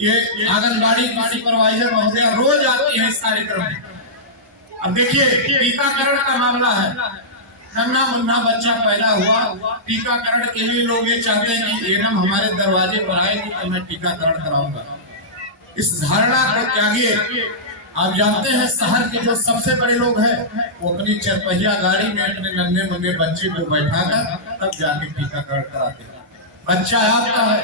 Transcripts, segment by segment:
ये आंगनबाड़ी की सुपरवाइजर महोदया रोज आती है इस कार्यक्रम में। अब देखिए टीकाकरण का मामला है, नन्हा मुन्ना बच्चा पैदा हुआ, टीकाकरण के लिए लोग ये चाहते हैं कि एनएम हमारे दरवाजे पर आएगी तो मैं टीकाकरण कराऊंगा। इस धारणा को त्यागिए। आप जानते हैं शहर के जो सबसे बड़े लोग हैं वो अपनी चरपहिया गाड़ी में अपने नन्हे मुन्ने बच्चे को बैठाकर तब जाके टीकाकरण कराते हैं। बच्चा आपका है,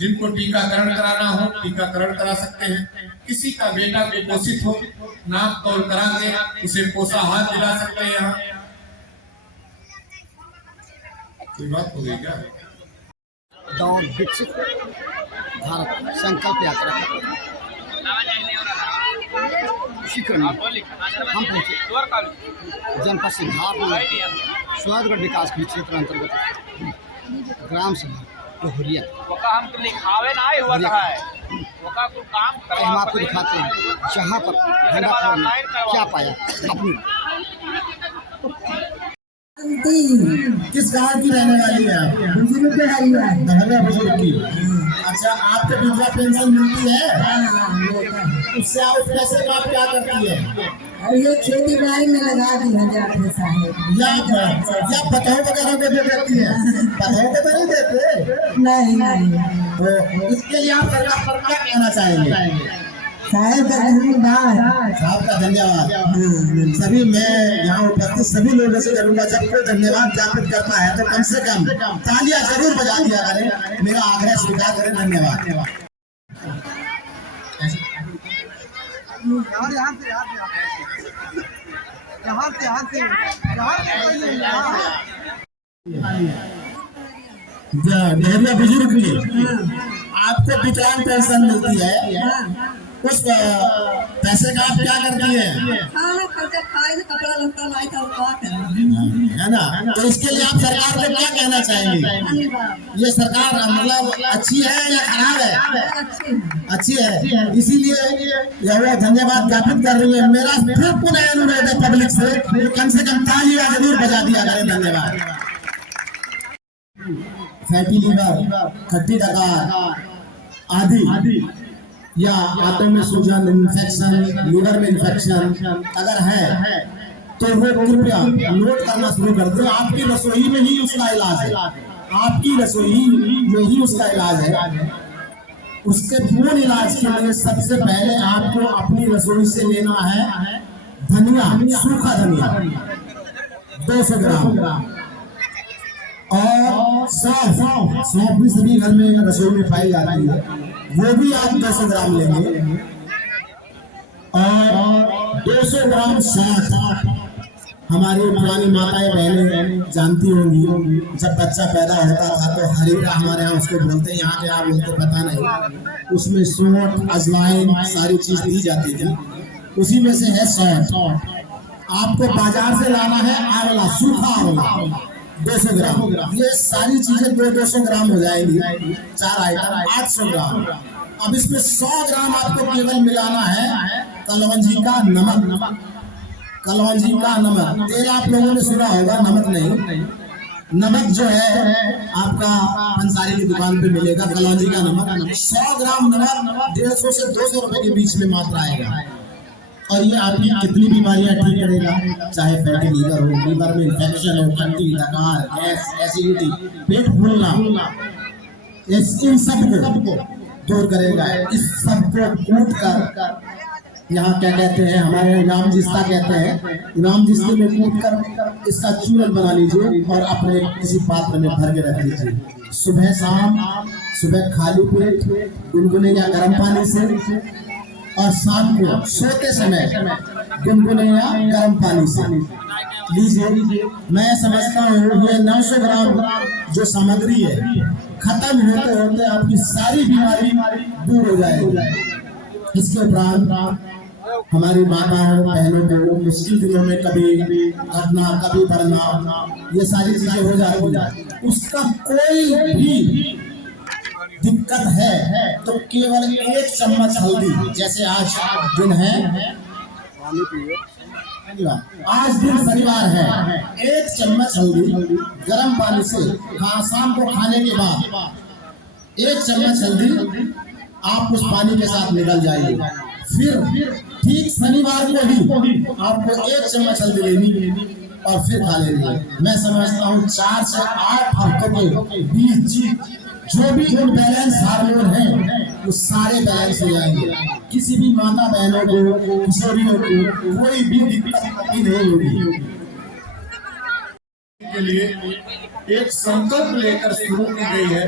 जिनको टीकाकरण कराना हो टीकाकरण करा सकते हैं। किसी का बेटा कुपोषित हो नाम तौल करा के उसे पोषाहार दिला सकते हैं। यहाँ कोई बात हो गई क्या? दौड़ विकसित भारत संकल्प यात्रा शिखर हम पहुंचे जनपद सिद्धार्थ स्वादगढ़ विकास खंड क्षेत्र अंतर्गत ग्राम सभा लोहरिया। हम आपको दिखाते हैं जहाँ पर भंडाफोड़ में क्या पाया अपनी। किस गांव की रहने वाली है आप? बुजुर्ग की। अच्छा, आपको विधवा पेंशन मिलती है? उससे आप पैसे का आप क्या करती है? और ये खेती बाड़ी में लगा दिया जाता है साहब। या पतों वगैरह को दे देती है? पतों को तो नहीं देते? नहीं। तो इसके लिए आप सरकार पर क्या कहना चाहेंगे? साहब का धन्यवाद। साहब का धन्यवाद। सभी मैं यहाँ उपस्थित सभी लोगों से करूँगा, जब कोई धन्यवाद ज्ञापित करता है तो कम से कम तालियां जरूर बजा दिया करें। मेरा आग्रह स्वीकार करें। धन्यवाद। डेहरिया बुजुर्ग की आपको विकलांग पेंशन मिलती है, उस पैसे का आप क्या करती है? खाना खर्चा खाए तो कपड़ा लत्ता लाई था है ना? तो इसके लिए आप सरकार को क्या कहना चाहेंगे? ये सरकार मतलब अच्छी है या खराब है? अच्छी है, इसीलिए यह धन्यवाद ज्ञापित कर रही है। मेरा फिर पुनः अनुरोध है पब्लिक से कम तालियां जरूर बजा दिया करें। धन्यवाद। फैटी लीवर, खट्टी डकार आदि या आंतों में सूजन, इन्फेक्शन, लीवर में इन्फेक्शन अगर है तो वो कृपया नोट करना शुरू कर दो। आपकी रसोई में ही उसका इलाज है, आपकी रसोई में ही उसका इलाज है। उसके पूर्ण इलाज के लिए सबसे पहले आपको अपनी रसोई से लेना है धनिया, सूखा धनिया 200 ग्राम और सौंफ भी सभी घर में रसोई में पाई जाती है, वो भी आप 200 ग्राम लेंगे। और 200 ग्राम साठ हमारी पुरानी माताएं बहनें जानती होंगी, जब बच्चा पैदा होता था तो हरीरा हमारे यहाँ उसको बोलते हैं, यहाँ के आप बोलते पता नहीं। उसमें सौंठ, अजवाइन सारी चीज दी जाती थी, उसी में से है सौंठ। आपको बाजार से लाना है आंवला, सूखा आंवला 200 ग्राम। ये सारी चीजें 200 ग्राम हो जाएंगी, 4 आइटम 800 ग्राम। अब इसमें 100 ग्राम आपको केवल मिलाना है कलौंजी का नमक। कलौंजी का नमक, तेल आप लोगों ने सुना होगा, नमक नहीं। नमक जो है आपका अंसारी की दुकान पे मिलेगा, कलौंजी का नमक। 100 ग्राम नमक 150 से 200 रुपए के बीच में मात्रा आएगा। और ये आपकी कितनी बीमारियां ठीक करेगा, चाहे फैटी लीवर हो, लीवर में इन्फेक्शन हो, खट्टी डकार, गैस, एसिडिटी, पेट फूलना, इन सबको दूर करेगा। इस सबको कूट कर, यहाँ क्या कहते हैं हमारे इमाम जिस्ता कहते हैं, इमाम जिस्ते में कूट कर इसका चूरन बना लीजिए और अपने किसी पात्र में भर के रख लीजिए। सुबह शाम, सुबह खाली पेट गुनगुने या गर्म पानी से, और शाम को सोते समय गुनगुने या गर्म पानी से लीजिए। मैं समझता हूँ ये 900 ग्राम जो सामग्री है खत्म होते होते आपकी सारी बीमारी दूर हो जाएगी। इसके उपरांत हमारी माताओं बहनों को मुश्किल दिनों में कभी घटना, कभी बढ़ना, ये सारी चीजें हो जाती है। उसका कोई भी दिक्कत है तो केवल 1 चम्मच हल्दी, जैसे आज दिन है, आज दिन शनिवार है, 1 चम्मच हल्दी गर्म पानी से, हाँ शाम को खाने के बाद 1 चम्मच हल्दी आप उस पानी के साथ निकल जाइए। फिर ठीक शनिवार को ही आपको 1 चम्मच हल्दी लेनी और फिर खा लेनी है। मैं समझता हूँ 4 से 8 हफ्तों के बीच जो भी इम्बैलेंस हार्मोन हैं वो सारे बैलेंस हो जाएंगे। किसी भी माता बहनों को, किशोरियों को कोई भी दिक्कत नहीं होगी। के लिए एक संकल्प लेकर शुरू की गई है।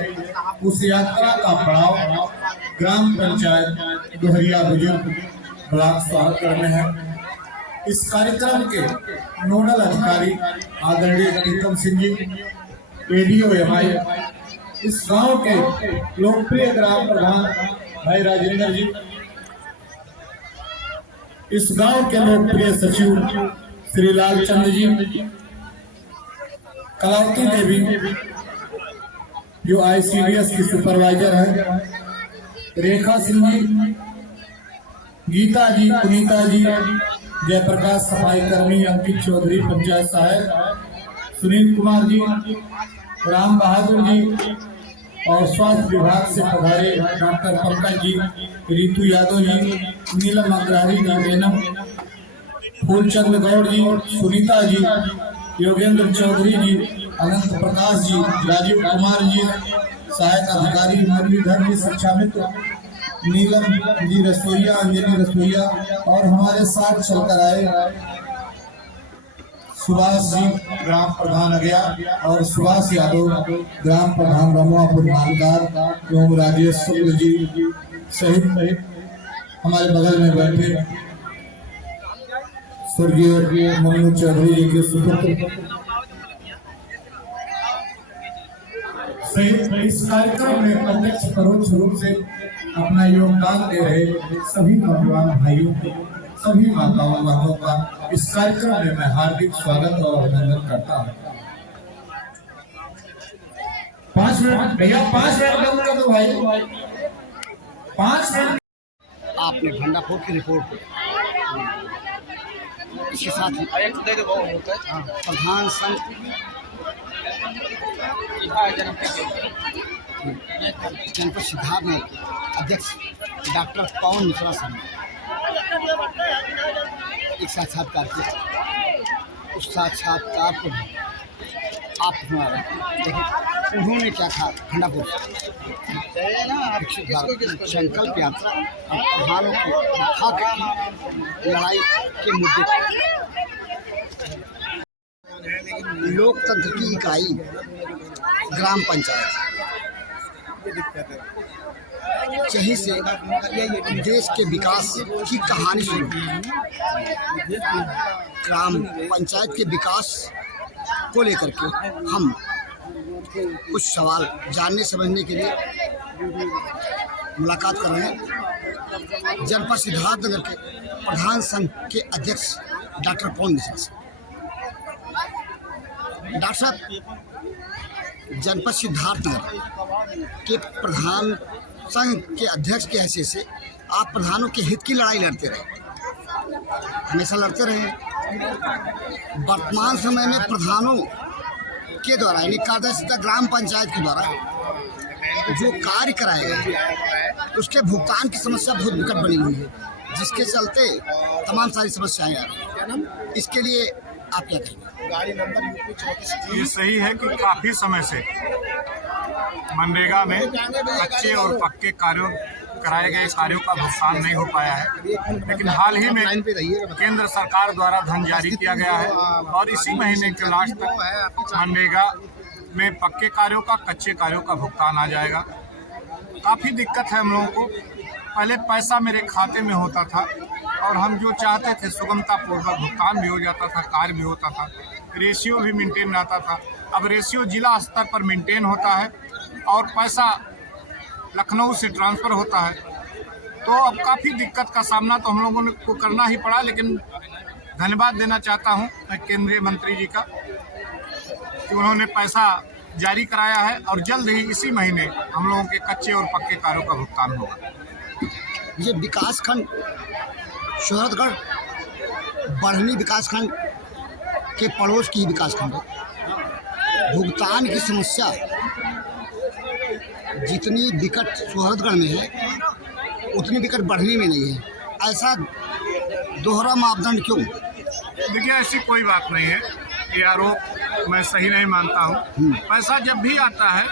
उस यात्रा का पड़ाव ग्राम पंचायत दोहरिया बुजुर्ग ब्लॉक स्वागत में है। इस कार्यक्रम के नोडल अधिकारी आदरणीय प्रीतम सिंह जी, एडीओ एमआई, इस गांव के लोकप्रिय ग्राम प्रधान भाई राजेंद्र जी, इस गांव के लोकप्रिय सचिव श्री लालचंद जी, कलावती देवी जो आईसीडीएस की सुपरवाइजर है, रेखा सिंह जी, गीता जी, पुनीता जी, जयप्रकाश सफाई कर्मी, अंकित चौधरी पंचायत सहायक, सुनील कुमार जी, राम बहादुर जी और स्वास्थ्य विभाग से पधारे डॉक्टर पंकज जी, रितु यादव जी, नीलम अग्रहारी जी, बेनम फूलचंद गौड़ जी, सुनीता जी, योगेंद्र चौधरी जी, अनंत प्रकाश जी, राजीव कुमार जी, सहायक अधिकारी मुरलीधर जी, शिक्षा मित्र नीलम जी रसोईया, अंजलि रसोईया और हमारे साथ चलकर आए सुभाष जी ग्राम प्रधान अगया और सुभाष यादव ग्राम प्रधान रमुआपुर मानकार एवं राजेश शुक्ल जी सहित हमारे बगल में बैठे स्वर्गीय मनु चौधरी जी के सुपुत्र सहित इस कार्यक्रम में प्रत्यक्ष परोक्ष रूप से अपना योगदान दे रहे सभी नौजवान भाइयों को, सभी माताओं बहनों का इस कार्यक्रम में मैं हार्दिक स्वागत और अभिनंदन करता हूँ। 5 मिनट भैया, 5 मिनट लगूंगा तो भाई 5 मिनट। आपने भंडाफोड़ की रिपोर्ट इसके साथ ही प्रधान संघ जनपद सिद्धार्थ में अध्यक्ष डॉक्टर पवन मिश्रा सर एक साक्षात्कार किया। उस साक्षात्कार को आप हमारे देखिए उन्होंने क्या कहा। भंडाफोड़ संकल्प यात्रा प्रधानों के हक लड़ाई के मुद्दे लोकतंत्र की इकाई ग्राम पंचायत यहीं से देश के विकास की कहानी शुरू हुई। ग्राम पंचायत के विकास को लेकर के हम कुछ सवाल जानने समझने के लिए मुलाकात कर रहे हैं जनपद सिद्धार्थनगर के प्रधान संघ के अध्यक्ष डॉक्टर पवन मिश्रा से। डॉक्टर साहब, जनपद सिद्धार्थनगर के प्रधान संघ के अध्यक्ष के हैसियत से आप प्रधानों के हित की लड़ाई लड़ते रहे, हमेशा लड़ते रहे। वर्तमान समय में प्रधानों के द्वारा यानी कार्यदर्शिता ग्राम पंचायत के द्वारा जो कार्य कराए गए उसके भुगतान की समस्या बहुत विकट बनी हुई है, जिसके चलते तमाम सारी समस्याएं आ रही हैं। इसके लिए आप क्या कहेंगे? ये सही है कि काफ़ी समय से मनरेगा में कच्चे और पक्के कार्यों कराए गए कार्यों का भुगतान नहीं हो पाया है, लेकिन हाल ही में केंद्र सरकार द्वारा धन जारी किया गया है और इसी महीने के लास्ट तक मनरेगा में पक्के कार्यों का कच्चे कार्यों का भुगतान आ जाएगा। काफ़ी दिक्कत है हम लोगों को। पहले पैसा मेरे खाते में होता था और हम जो चाहते थे सुगमतापूर्वक भुगतान भी हो जाता था, कार्य भी होता था, रेशियो भी मेंटेन रहता था। अब रेशियो जिला स्तर पर मेंटेन होता है और पैसा लखनऊ से ट्रांसफ़र होता है, तो अब काफ़ी दिक्कत का सामना तो हम लोगों को करना ही पड़ा। लेकिन धन्यवाद देना चाहता हूं मैं केंद्रीय मंत्री जी का कि उन्होंने पैसा जारी कराया है और जल्द ही इसी महीने हम लोगों के कच्चे और पक्के कार्यों का भुगतान होगा। ये विकासखंड शोहरतगढ़ बढ़नी विकासखंड के पड़ोस की विकासखंड है। भुगतान की समस्या जितनी विकट शोहरतगढ़ में है उतनी विकट बढ़नी में नहीं है, ऐसा दोहरा मापदंड क्यों? देखिए, ऐसी कोई बात नहीं है, ये आरोप मैं सही नहीं मानता हूँ। पैसा जब भी आता है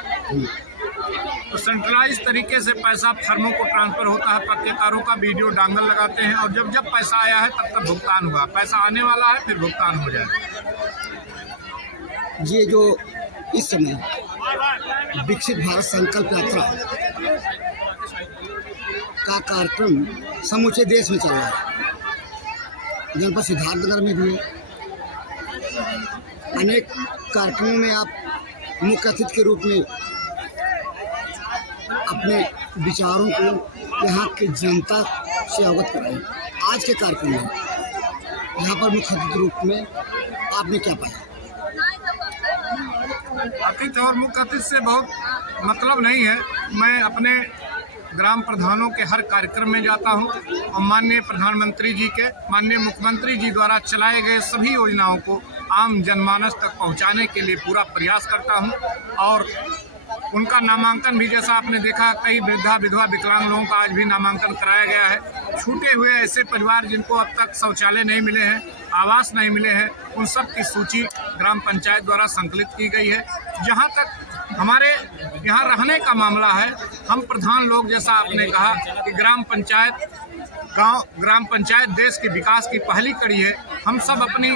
तो सेंट्रलाइज तरीके से पैसा फर्मों को ट्रांसफर होता है, पक्केकारों का वीडियो डांगल लगाते हैं और जब जब पैसा आया है तब तक भुगतान हुआ, पैसा आने वाला है फिर भुगतान हो जाएगा। ये जो इस समय विकसित भारत संकल्प यात्रा का कार्यक्रम समूचे देश में चल रहा है, जनपद सिद्धार्थनगर में भी है। अनेक कार्यक्रमों में आप मुख्य अतिथि के रूप में अपने विचारों को यहाँ की जनता से अवगत कराएं। आज के कार्यक्रम में यहाँ पर मुख्य अतिथि रूप में आपने क्या पाया? अतिथि और मुख्य अतिथि से बहुत मतलब नहीं है। मैं अपने ग्राम प्रधानों के हर कार्यक्रम में जाता हूं और माननीय प्रधानमंत्री जी के, माननीय मुख्यमंत्री जी द्वारा चलाए गए सभी योजनाओं को आम जनमानस तक पहुंचाने के लिए पूरा प्रयास करता हूं। और उनका नामांकन भी, जैसा आपने देखा, कई वृद्धा विधवा विकलांग लोगों का आज भी नामांकन कराया गया है। छूटे हुए ऐसे परिवार जिनको अब तक शौचालय नहीं मिले हैं, आवास नहीं मिले हैं, उन सब की सूची ग्राम पंचायत द्वारा संकलित की गई है। जहां तक हमारे यहाँ रहने का मामला है, हम प्रधान लोग, जैसा आपने कहा कि ग्राम पंचायत देश के विकास की पहली कड़ी है। हम सब अपनी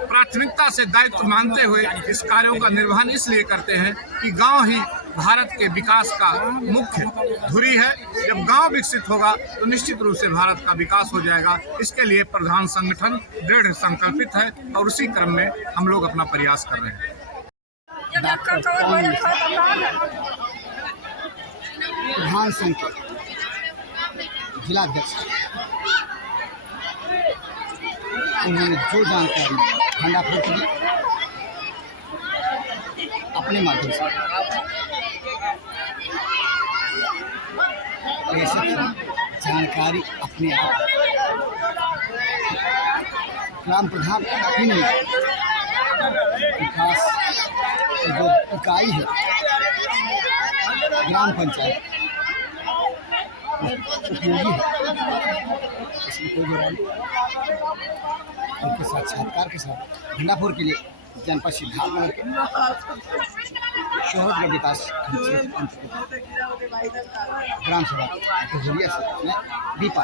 प्राथमिकता से दायित्व मानते हुए इस कार्यों का निर्वहन इसलिए करते हैं कि गांव ही भारत के विकास का मुख्य धुरी है। जब गांव विकसित होगा तो निश्चित रूप से भारत का विकास हो जाएगा। इसके लिए प्रधान संगठन दृढ़ संकल्पित है और उसी क्रम में हम लोग अपना प्रयास कर रहे हैं। प्रधान संघ जिलाध्यक्ष, उन्होंने जो जानकारी भंडापुर की अपने माध्यम से जानकारी अपने आप ग्राम प्रधान ही नहीं, विकास जो इकाई है ग्राम पंचायत उपयोगी है, इसमें कोई बुराई नहीं। उनके साक्षात्कार के साथ भंडापुर के लिए जनपद सिद्धार्थनगर के शहर विकास ग्राम सभा के जरिए से मैं दीपा